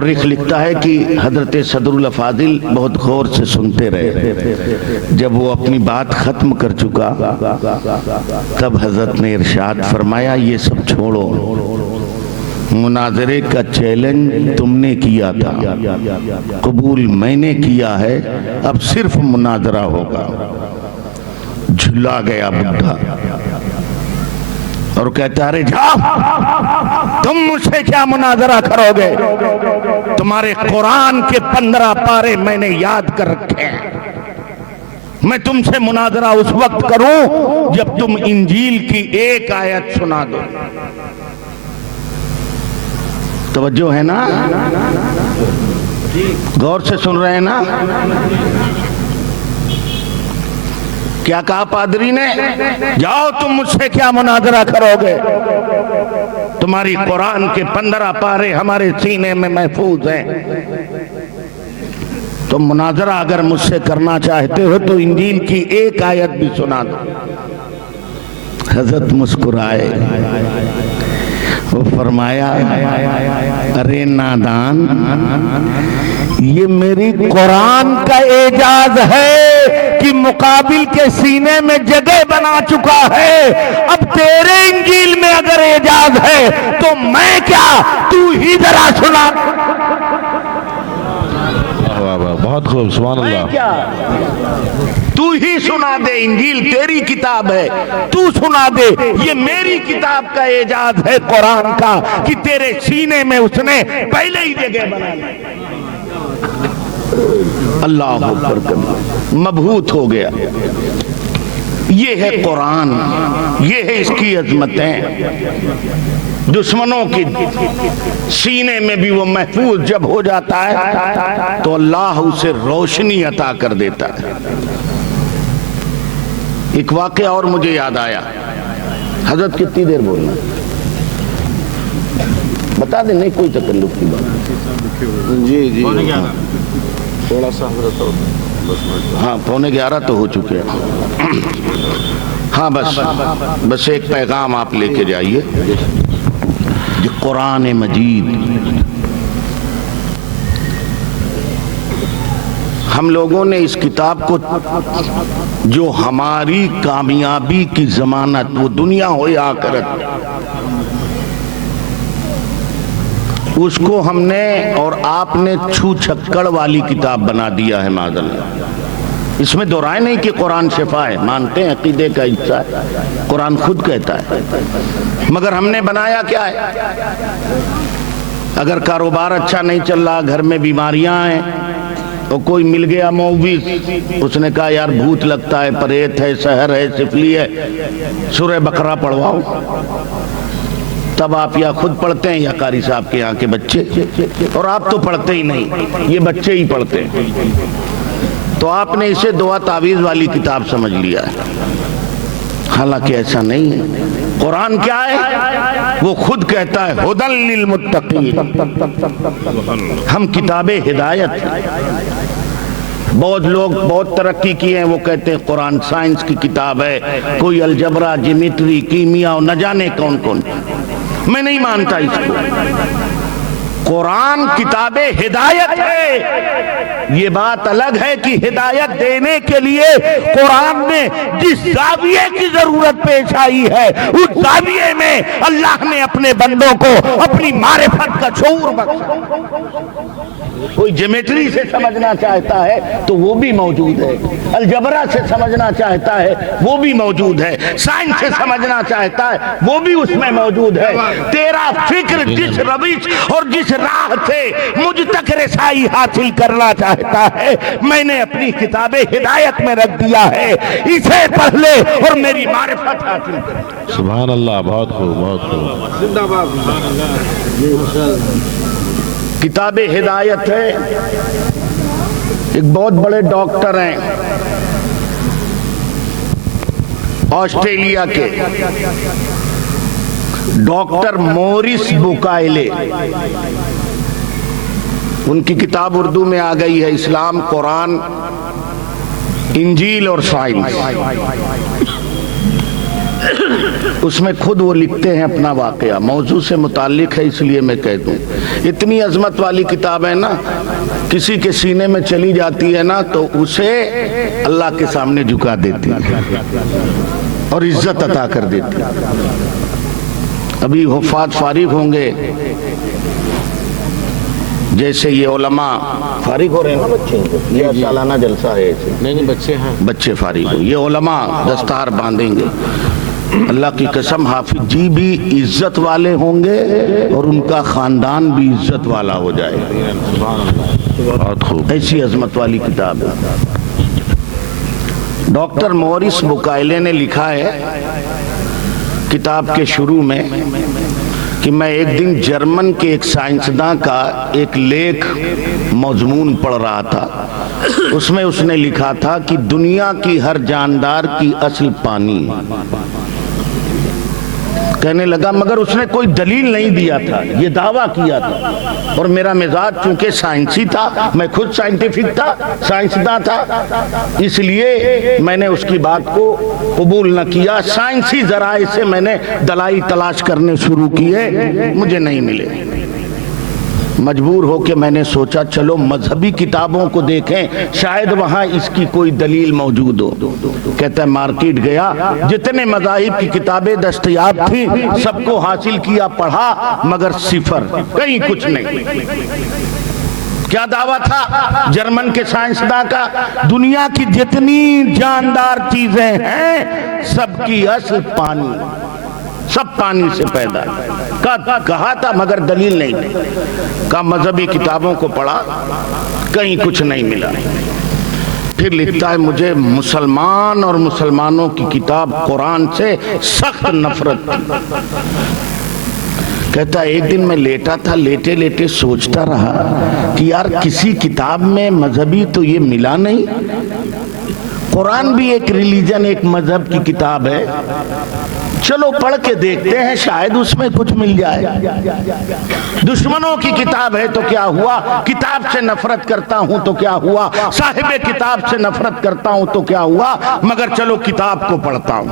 مورخ لکھتا ہے کہ حضرت صدر الافاضل بہت غور سے سنتے رہے. جب وہ اپنی بات ختم کر چکا تب حضرت نے ارشاد فرمایا یہ سب چھوڑو، مناظرے کا چیلنج تم نے کیا تھا، قبول میں نے کیا ہے، اب صرف مناظرہ ہوگا. جھلا گیا بڈھا اور کہتا ہے جاؤ، تم مجھ سے کیا مناظرہ کرو گے؟ تمہارے قرآن کے 15 پارے میں نے یاد کر رکھے ہیں. میں تم سے مناظرہ اس وقت کروں جب تم انجیل کی ایک آیت سنا دو. توجہ ہے نا؟ غور سے سن رہے ہیں نا؟ کیا کہا پادری نے؟ جاؤ، تم مجھ سے کیا مناظرہ کرو گے؟ تمہاری قرآن کے 15 پارے ہمارے سینے میں محفوظ ہیں. تم مناظرہ اگر مجھ سے کرنا چاہتے ہو تو انجیل کی ایک آیت بھی سنا دو. حضرت مسکرائے، وہ فرمایا ارے نادان، یہ میری قرآن کا اعجاز ہے کہ مقابل کے سینے میں جگہ بنا چکا ہے. اب تیرے انجیل میں اگر اعجاز ہے تو میں کیا، تو ہی ذرا سنا. بہت خوب، سبحان اللہ. تو ہی سنا دے، انجیل تیری کتاب ہے، تو سنا دے. یہ میری کتاب کا اعجاز ہے قرآن کا کہ تیرے سینے میں اس نے پہلے ہی جگہ بنا لی. اللہ اکبر کبیر، مبہوت ہو گیا. یہ ہے قرآن، یہ ہے اس کی عظمتیں. دشمنوں کی سینے میں بھی وہ محفوظ جب ہو جاتا ہے تو اللہ اسے روشنی عطا کر دیتا ہے. ایک واقعہ اور مجھے یاد آیا. حضرت کتنی دیر بولنا بتا دیں؟ نہیں کوئی تکلف کی بات. جی تھوڑا سا حضرت، ہاں 11:15 تو ہو چکے ہیں. ہاں بس ایک پیغام آپ لے کے جائیے. یہ قرآن مجید ہم لوگوں نے اس کتاب کو، جو ہماری کامیابی کی ضمانت، وہ دنیا ہو یا آخرت، اس کو ہم نے اور آپ نے چھو چھکڑ والی کتاب بنا دیا ہے. معاذ اللہ، اس میں دو رائے نہیں کہ قرآن شفا ہے، مانتے ہیں عقیدے کا حصہ ہے، قرآن خود کہتا ہے. مگر ہم نے بنایا کیا ہے؟ اگر کاروبار اچھا نہیں چل رہا، گھر میں بیماریاں ہیں، تو کوئی مل گیا موویز، اس نے کہا یار بھوت لگتا ہے، پریت ہے، سحر ہے، سفلی ہے، سورہ بقرہ پڑھواؤ. تب آپ یا خود پڑھتے ہیں یا قاری صاحب کے یہاں کے بچے، اور آپ تو پڑھتے ہی نہیں، یہ بچے ہی پڑھتے ہیں. تو آپ نے اسے دعا تعویذ والی کتاب سمجھ لیا ہے. حالانکہ ایسا نہیں ہے. قرآن کیا ہے؟ وہ خود کہتا ہے ھدی للمتقین. ہم کتاب ہدایت. بہت لوگ بہت ترقی کیے ہیں، وہ کہتے ہیں قرآن سائنس کی کتاب ہے، کوئی الجبرا، جیومیٹری، کیمیا اور نہ جانے کون کون. میں نہیں مانتا اس کو. قرآن کتاب ہدایت ہے. یہ بات الگ ہے کہ ہدایت دینے کے لیے قرآن میں جس زاویے کی ضرورت پیش آئی ہے، اس زاویے میں اللہ نے اپنے بندوں کو اپنی معرفت کا شعور بخشا. کوئی جیومیٹری سے سمجھنا چاہتا ہے تو وہ بھی موجود ہے، الجبرا سے سمجھنا چاہتا ہے وہ بھی موجود ہے، سائنس سے سمجھنا چاہتا ہے وہ بھی اس میں موجود ہے. تیرا فکر جس روش اور جس راہ سے مجھ تک رسائی حاصل کرنا چاہتا ہے، میں نے اپنی کتاب ہدایت میں رکھ دیا ہے. اسے پڑھ لے اور میری معرفت حاصل کر. سبحان اللہ. بہت خوب، بہت خوب. زندہ باد. کتاب ہدایت ہے. ایک بہت بڑے ڈاکٹر ہیں آسٹریلیا کے، ڈاکٹر موریس بوکائلے. ان کی کتاب اردو میں آ گئی ہے، اسلام، قرآن، انجیل اور سائنس. اس میں خود وہ لکھتے ہیں اپنا واقعہ، موضوع سے متعلق ہے اس لیے میں کہہ دوں، اتنی عظمت والی کتاب ہے نا، کسی کے سینے میں چلی جاتی ہے نا تو اسے اللہ کے سامنے جھکا دیتی ہے اور عزت عطا کر دیتی ہے۔ ابھی حفاظ فارغ ہوں گے، جیسے یہ علماء فارغ ہو رہے ہیں نا بچے، یہ سالانہ جلسہ ہے ایسے، نہیں بچے ہیں، بچے فارغ ہو، یہ علماء دستار باندھیں گے، اللہ کی قسم حافظ جی بھی عزت والے ہوں گے اور ان کا خاندان بھی عزت والا ہو جائے گا۔ بہت خوب۔ ایسی عظمت والی کتاب ہے۔ ڈاکٹر مورس بکائلے نے لکھا ہے کتاب کے شروع میں کہ میں ایک دن جرمن کے ایک سائنسداں کا ایک لیکھ مضمون پڑھ رہا تھا، اس میں اس نے لکھا تھا کہ دنیا کی ہر جاندار کی اصل پانی ہے۔ کہنے لگا مگر اس نے کوئی دلیل نہیں دیا تھا، یہ دعویٰ کیا تھا، اور میرا مزاج چونکہ سائنسی تھا، میں خود سائنٹیفک تھا، سائنسداں تھا، اس لیے میں نے اس کی بات کو قبول نہ کیا۔ سائنسی ذرائع سے میں نے دلائل تلاش کرنے شروع کیے، مجھے نہیں ملے۔ مجبور ہو کے میں نے سوچا چلو مذہبی کتابوں کو دیکھیں، شاید وہاں اس کی کوئی دلیل موجود ہو۔ کہتا ہے مارکیٹ گیا، جتنے مذاہب کی کتابیں دستیاب تھیں سب کو حاصل کیا، پڑھا، مگر صفر، کہیں کچھ نہیں۔ کیا دعویٰ تھا جرمن کے سائنسداں کا؟ دنیا کی جتنی جاندار چیزیں ہیں سب کی اصل پانی، سب پانی سے پیدا ہے۔ کہا تھا مگر دلیل نہیں دی۔ کہا مذہبی کتابوں کو پڑھا، کہیں کچھ نہیں ملا۔ پھر لکھتا ہے مجھے مسلمان اور مسلمانوں کی کتاب قرآن سے سخت نفرت تھی۔ کہتا ہے ایک دن میں لیٹا تھا، لیٹے لیٹے سوچتا رہا کہ یار کسی کتاب میں مذہبی تو یہ ملا نہیں، قرآن بھی ایک ریلیجن، ایک مذہب کی کتاب ہے، چلو پڑھ کے دیکھتے ہیں شاید اس میں کچھ مل جائے۔ دشمنوں کی کتاب ہے تو کیا ہوا، کتاب سے نفرت کرتا ہوں تو کیا ہوا، صاحب کتاب سے نفرت کرتا ہوں تو کیا ہوا، مگر چلو کتاب کو پڑھتا ہوں۔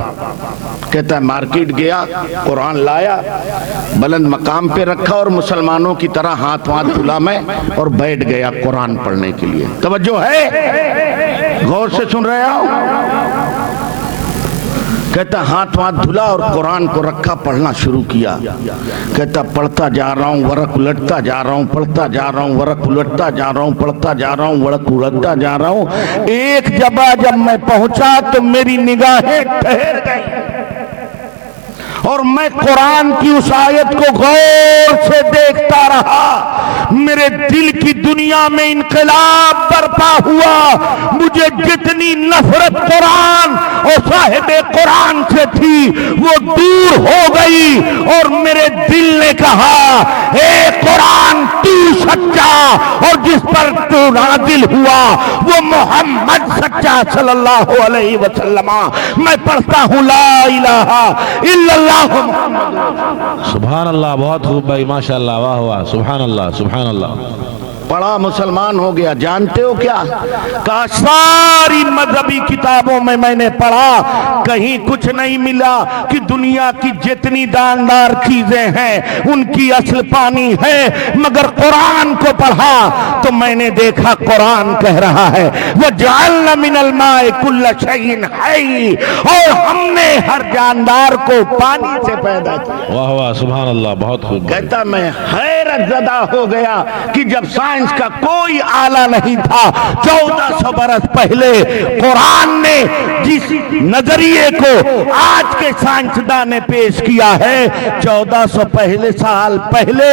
کہتا ہے مارکیٹ گیا، قرآن لایا، بلند مقام پہ رکھا اور مسلمانوں کی طرح ہاتھ دھلا میں اور بیٹھ گیا قرآن پڑھنے کے لیے۔ توجہ ہے، غور سے سن رہے ہو؟ کہتا ہاتھ دھلا اور قرآن کو رکھا، پڑھنا شروع کیا۔ کہتا پڑھتا جا رہا ہوں، ورق الٹتا جا رہا ہوں، پڑھتا جا رہا ہوں، ورق الٹتا جا رہا ہوں، پڑھتا جا رہا ہوں، ورق الٹتا جا رہا ہوں۔ ایک جگہ جب میں پہنچا تو میری نگاہیں ٹھہر گئیں اور میں قرآن کی اس آیت کو غور سے دیکھتا رہا۔ میرے دل کی دنیا میں انقلاب برپا ہوا، مجھے جتنی نفرت قرآن اور صاحب قرآن سے تھی وہ دور ہو گئی، اور میرے دل نے کہا اے قرآن تو سچا، اور جس پر تو نازل ہوا وہ محمد سچا صلی اللہ علیہ وسلم۔ میں پڑھتا ہوں لا الہ الا اللہ۔ سبحان اللہ، بہت خوب بھائی، ماشاءاللہ، واہ واہ، سبحان اللہ، سبحان اللہ۔ پڑھا، مسلمان ہو گیا۔ جانتے ہو کیا کہا؟ ساری مذہبی کتابوں میں نے پڑھا، کہیں کچھ نہیں ملا کہ دنیا کی جتنی داندار چیزیں ہیں ان کی اصل پانی ہے، مگر قرآن کو پڑھا تو میں نے دیکھا قرآن کہہ رہا ہے وَجَعَلْنَا مِنَ الْمَاءِ كُلَّ شَيْءٍ حَيٍّ، اور ہم نے ہر جاندار کو پانی سے پیدا کیا۔ واہ واہ، سبحان اللہ، بہت خوب۔ کہتا میں حیرت زدہ ہو گیا کہ جب سائنس کا کوئی آلہ نہیں تھا، 1400 برس پہلے قرآن نے جس نظریے کو آج کے سائنسداں نے پیش کیا ہے، 1400 سال پہلے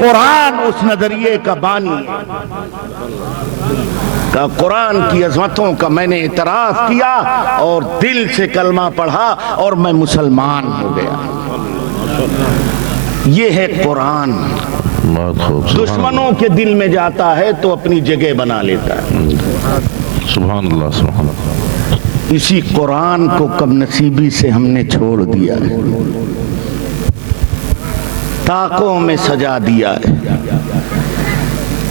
قرآن اس نظریے کا بانی ہے۔ کہ قرآن کی عظمتوں کا میں نے اعتراف کیا اور دل سے کلمہ پڑھا اور میں مسلمان ہو گیا۔ یہ ہے قرآن۔ بہت خوب۔ دشمنوں کے دل میں جاتا ہے تو اپنی جگہ بنا لیتا ہے۔ سبحان اللہ، سبحان اللہ۔ اسی قرآن کو کم نصیبی سے ہم نے چھوڑ دیا ہے، طاقوں میں سجا دیا ہے۔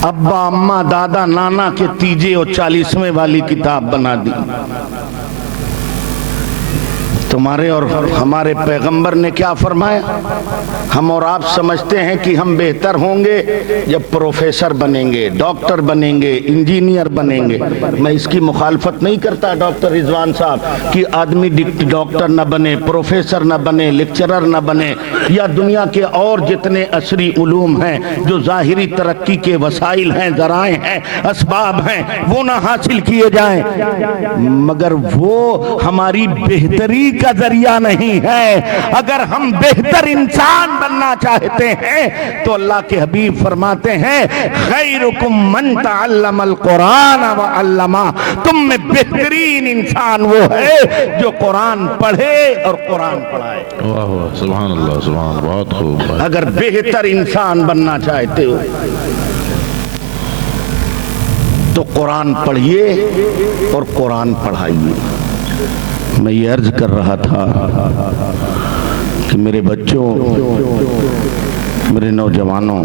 ابا اماں دادا نانا کے تیجے اور 40ویں والی کتاب بنا دی۔ تمہارے اور ہمارے پیغمبر نے کیا فرمایا؟ ہم اور آپ سمجھتے ہیں کہ ہم بہتر ہوں گے جب پروفیسر بنیں گے، ڈاکٹر بنیں گے، انجینئر بنیں گے۔ میں اس کی مخالفت نہیں کرتا ڈاکٹر رضوان صاحب کہ آدمی ڈاکٹر نہ بنے، پروفیسر نہ بنے، لیکچرر نہ بنے، یا دنیا کے اور جتنے عصری علوم ہیں جو ظاہری ترقی کے وسائل ہیں، ذرائع ہیں، اسباب ہیں، وہ نہ حاصل کیے جائیں، مگر وہ ہماری بہتری کا ذریعہ نہیں ہے۔ اگر ہم بہتر انسان بننا چاہتے ہیں تو اللہ کے حبیب فرماتے ہیں خیرکم من تعلم القرآن وعلمہ، تم میں بہترین انسان وہ ہے جو قرآن پڑھے اور قرآن پڑھائے۔ واہ واہ، سبحان اللہ، سبحان اللہ، بہت خوب۔ اگر بہتر انسان بننا چاہتے ہو تو قرآن پڑھیے اور قرآن پڑھائیے۔ میں یہ عرض کر رہا تھا کہ میرے بچوں، میرے نوجوانوں،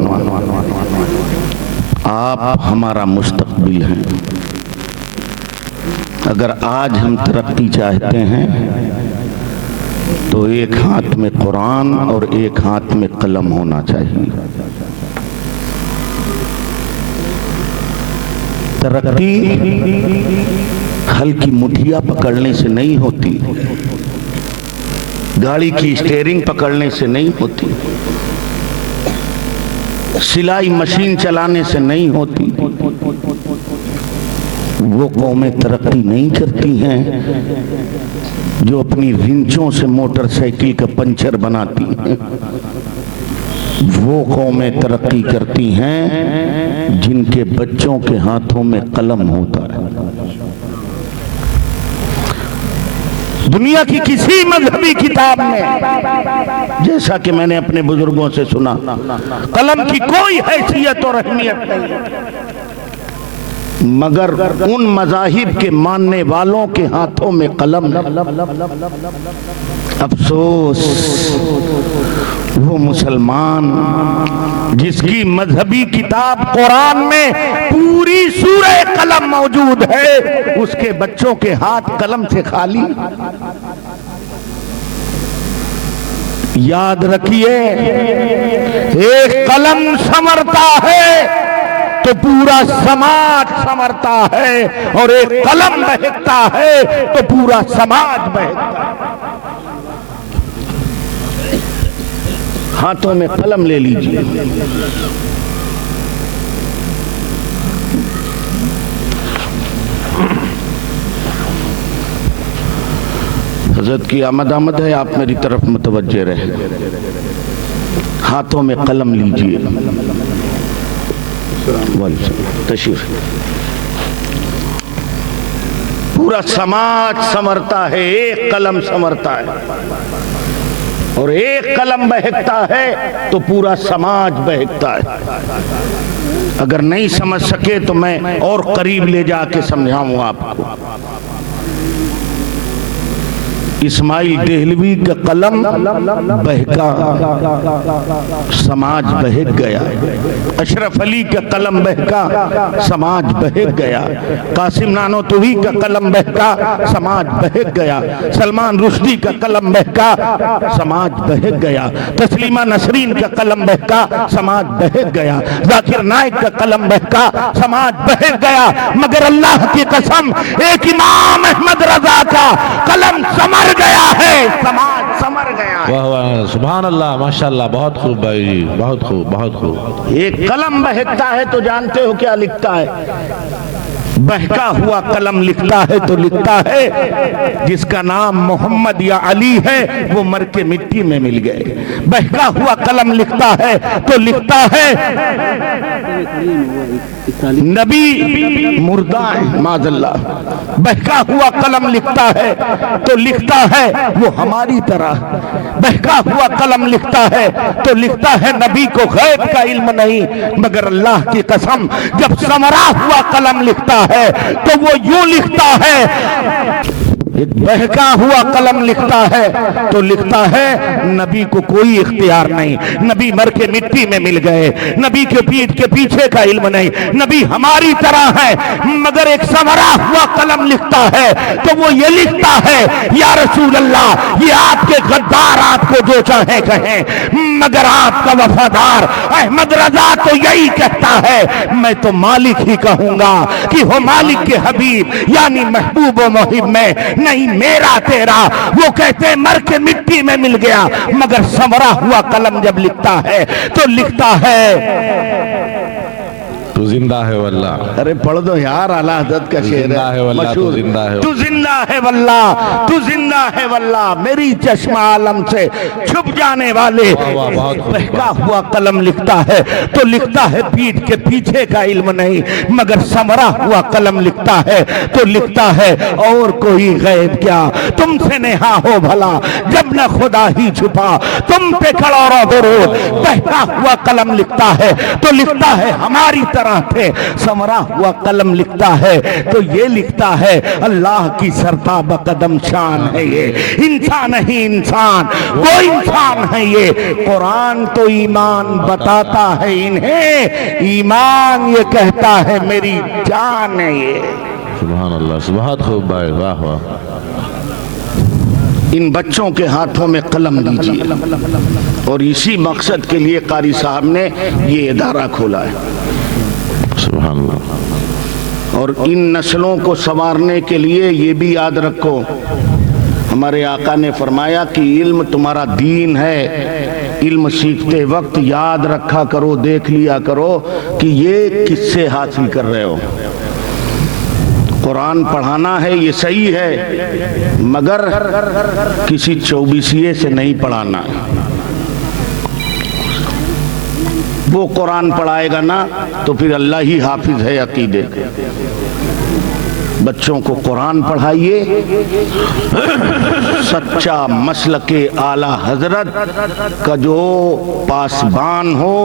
آپ ہمارا مستقبل ہیں۔ اگر آج ہم ترقی چاہتے ہیں تو ایک ہاتھ میں قرآن اور ایک ہاتھ میں قلم ہونا چاہیے۔ ترقی ہل کی مٹھیا پکڑنے سے نہیں ہوتی، گاڑی کی اسٹیئرنگ پکڑنے سے نہیں ہوتی، سلائی مشین چلانے سے نہیں ہوتی۔ وہ قومیں ترقی نہیں کرتی ہیں جو اپنی رنچوں سے موٹر سائیکل کا پنچر بناتی ہیں۔ وہ قومیں ترقی کرتی ہیں جن کے بچوں کے ہاتھوں میں قلم ہوتا ہے۔ دنیا کی کسی مذہبی کتاب میں، جیسا کہ میں نے اپنے بزرگوں سے سنا، قلم کی کوئی حیثیت اور اہمیت نہیں، مگر ان مذاہب کے ماننے والوں کے ہاتھوں میں قلم۔ افسوس وہ مسلمان جس کی مذہبی کتاب قرآن میں پوری سورہ قلم موجود ہے، اس کے بچوں کے ہاتھ قلم سے خالی۔ یاد رکھیے، ایک قلم سنورتا ہے تو پورا سماج سنورتا ہے، اور ایک قلم بہکتا ہے تو پورا سماج بہکتا ہے۔ ہاتھوں میں قلم لے لیجئے۔ حضرت کی آمد ہے، آپ میری طرف متوجہ رہے۔ ہاتھوں میں قلم لیجئے۔ تشریف۔ پورا سماج سنورتا ہے، ایک قلم سنورتا ہے، اور ایک قلم بہکتا ہے تو پورا سماج بہکتا ہے۔ اگر نہیں سمجھ سکے تو میں اور قریب لے جا کے سمجھاؤں آپ کو۔ اسماعیل دہلوی کا قلم بہکا، سماج بہک گیا۔ اشرف علی کا قلم بہکا، سماج بہک گیا۔ قاسم نانوتوی کا قلم بہکا، سماج بہک گیا۔ سلمان رشدی کا قلم بہکا، سماج بہک گیا۔ تسلیمہ نسرین کا قلم بہکا، سماج بہک گیا۔ ذاکر نائک کا قلم بہکا، سماج بہک گیا۔ مگر اللہ کی قسم، ایک امام احمد رضا کا قلم سمر گیا ہے، سماج سمر گیا ہے۔ واہ واہ، سبحان اللہ، ماشاءاللہ، بہت خوب بھائی جی، بہت خوب، بہت خوب۔ ایک قلم بہکتا ہے تو جانتے ہو کیا لکھتا ہے؟ بہکا ہوا قلم لکھتا ہے تو لکھتا ہے جس کا نام محمد یا علی ہے وہ مر کے مٹی میں مل گئے۔ بہکا ہوا قلم لکھتا ہے تو لکھتا ہے نبی مردہ ہے، معاذ اللہ۔ بہکا ہوا قلم لکھتا ہے تو لکھتا ہے وہ ہماری طرح۔ بہکا ہوا قلم لکھتا ہے تو لکھتا ہے نبی کو غیب کا علم نہیں، مگر اللہ کی قسم جب سمرا ہوا قلم لکھتا ہے تو وہ یوں لکھتا ہے ایک بہکا ہوا قلم لکھتا ہے تو لکھتا ہے نبی کو کوئی اختیار نہیں، نبی مر کے مٹی میں مل گئے، نبی کے پیٹھ کے پیچھے کا علم نہیں، نبی ہماری طرح ہے، مگر ایک سنورا ہوا قلم لکھتا ہے تو وہ یہ لکھتا ہے یا رسول اللہ یہ آپ کے غدار آپ کو جو چاہیں کہیں، مگر آپ کا وفادار احمد رضا تو یہی کہتا ہے میں تو مالک ہی کہوں گا کہ ہو مالک کے حبیب یعنی محبوب و محب میں نہیں میرا تیرا۔ وہ کہتے ہیں مر کے مٹی میں مل گیا، مگر سنورا ہوا قلم جب لکھتا ہے تو لکھتا ہے تو زندہ ہے واللہ، ارے پڑھ دو یار، اعلیٰ حضرت کا شعر ہے مشہور، تو زندہ ہے واللہ، تو زندہ ہے واللہ، میری چشمہ عالم سے چھپ جانے والے۔ بہکا ہوا قلم لکھتا ہے تو لکھتا ہے پیٹھ کے پیچھے کا علم نہیں، مگر سنورا ہوا قلم لکھتا ہے تو لکھتا ہے اور کوئی غیب کیا تم سے نہا ہو بھلا، جب نہ خدا ہی چھپا تم پہ کروڑوں درود۔ بہکا ہوا قلم لکھتا ہے تو لکھتا ہے ہماری طرح تھے، سنورا ہوا قلم لکھتا ہے تو یہ لکھتا ہے اللہ کی سرتاب قدم شان ہے یہ، انسان نہیں انسان، وہ انسان ہے یہ۔ قرآن تو ایمان بتاتا ہے انہیں، ایمان یہ کہتا ہے میری جان ہے یہ۔ سبحان اللہ، سبحان خوب بھائی، واہ واہ۔ ان بچوں کے ہاتھوں میں قلم دیجیے، اور اسی مقصد کے لیے قاری صاحب نے یہ ادارہ کھولا ہے، سبحان اللہ۔ اور ان نسلوں کو سنوارنے کے لیے یہ بھی یاد رکھو، ہمارے آقا نے فرمایا کہ علم تمہارا دین ہے، علم سیکھتے وقت یاد رکھا کرو، دیکھ لیا کرو کہ یہ کس سے حاصل کر رہے ہو۔ قرآن پڑھانا ہے یہ صحیح ہے، مگر کسی چوبیسیے سے نہیں پڑھانا۔ وہ قرآن پڑھائے گا نا تو پھر اللہ ہی حافظ ہے عقیدے۔ بچوں کو قرآن پڑھائیے، سچا مسلک اعلیٰ حضرت کا جو پاسبان ہو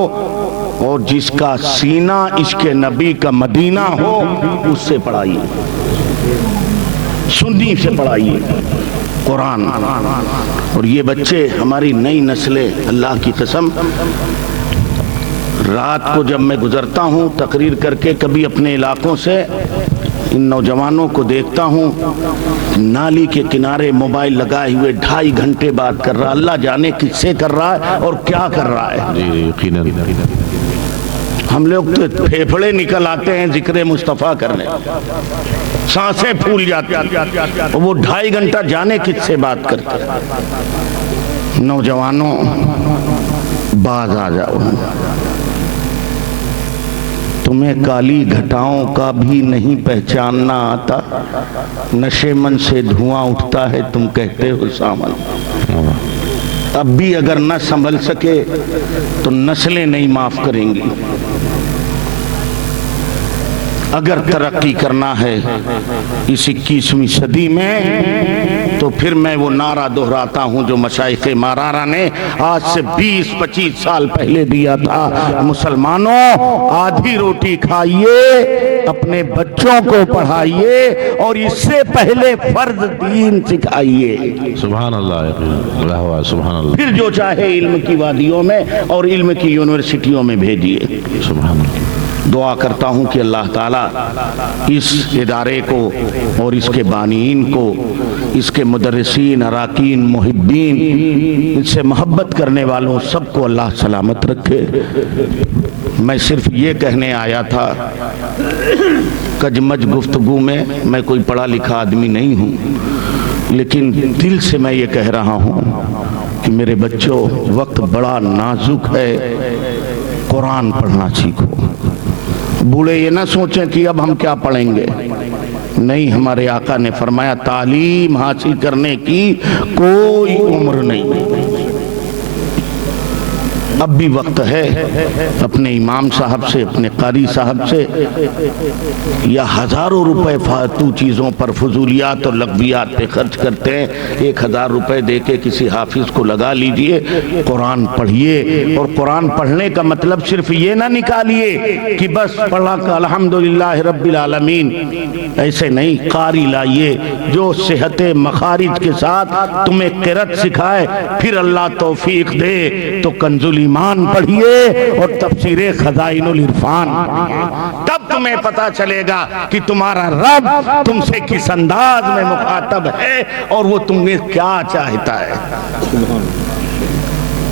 اور جس کا سینہ عشق نبی کا مدینہ ہو، اس سے پڑھائیے، سنی سے پڑھائیے قرآن۔ اور یہ بچے ہماری نئی نسلیں، اللہ کی قسم رات کو جب میں گزرتا ہوں تقریر کر کے کبھی اپنے علاقوں سے، ان نوجوانوں کو دیکھتا ہوں نالی کے کنارے موبائل لگائے ہوئے 2.5 گھنٹے بات کر رہا، اللہ جانے کس سے کر رہا ہے اور کیا کر رہا ہے۔ جی یقیناً۔ ہم لوگ تو پھیپھڑے نکل آتے ہیں ذکر مصطفیٰ کرنے، سانسیں پھول جاتی ہیں، وہ 2.5 گھنٹہ جانے کس سے بات کرتے ہیں۔ نوجوانوں باز آ جاؤ، تمہیں کالی گھٹاؤں کا بھی نہیں پہچاننا آتا، نشے من سے دھواں اٹھتا ہے تم کہتے ہو سامن۔ اب بھی اگر نہ سنبھل سکے تو نسلیں نہیں معاف کریں گی۔ اگر ترقی کرنا ہے اس 21ویں صدی میں تو پھر میں وہ نعرہ دہراتا ہوں جو مشائخ مارارہ نے آج سے 20-25 سال پہلے دیا تھا، مسلمانوں آدھی روٹی کھائیے، اپنے بچوں کو پڑھائیے اور اس سے پہلے فرض دین سکھائیے، سبحان اللہ، سبحان اللہ۔ پھر جو چاہے علم کی وادیوں میں اور علم کی یونیورسٹیوں میں بھیجیے۔ سبحان اللہ۔ دعا کرتا ہوں کہ اللہ تعالیٰ اس ادارے کو اور اس کے بانئین کو، اس کے مدرسین، اراکین، محبین، ان سے محبت کرنے والوں سب کو اللہ سلامت رکھے۔ میں صرف یہ کہنے آیا تھا، کجمج گفتگو میں کوئی پڑھا لکھا آدمی نہیں ہوں، لیکن دل سے میں یہ کہہ رہا ہوں کہ میرے بچوں وقت بڑا نازک ہے، قرآن پڑھنا سیکھو۔ بوڑھے یہ نہ سوچیں کہ اب ہم کیا پڑھیں گے، نہیں، ہمارے آقا نے فرمایا تعلیم حاصل کرنے کی کوئی عمر نہیں۔ اب بھی وقت ہے اپنے امام صاحب سے، اپنے قاری صاحب سے، یا ہزاروں روپے فاتو چیزوں پر، فضولیات اور لغویات پہ خرچ کرتے ہیں، 1000 روپے دے کے کسی حافظ کو لگا لیجئے، قرآن پڑھیے۔ اور قرآن پڑھنے کا مطلب صرف یہ نہ نکالیے کہ بس پڑھا کہ الحمدللہ رب العالمین، ایسے نہیں، قاری لائیے جو صحت مخارج کے ساتھ تمہیں قرأت سکھائے، پھر اللہ توفیق دے تو کنز الایمان پڑھیے اور تفسیر خزائن العرفان، تب تمہیں پتا چلے گا کہ تمہارا رب تم سے کس انداز میں مخاطب ہے اور وہ تمہیں کیا چاہتا ہے۔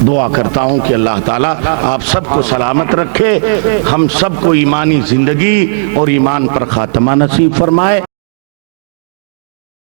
دعا کرتا ہوں کہ اللہ تعالیٰ آپ سب کو سلامت رکھے، ہم سب کو ایمانی زندگی اور ایمان پر خاتمہ نصیب فرمائے۔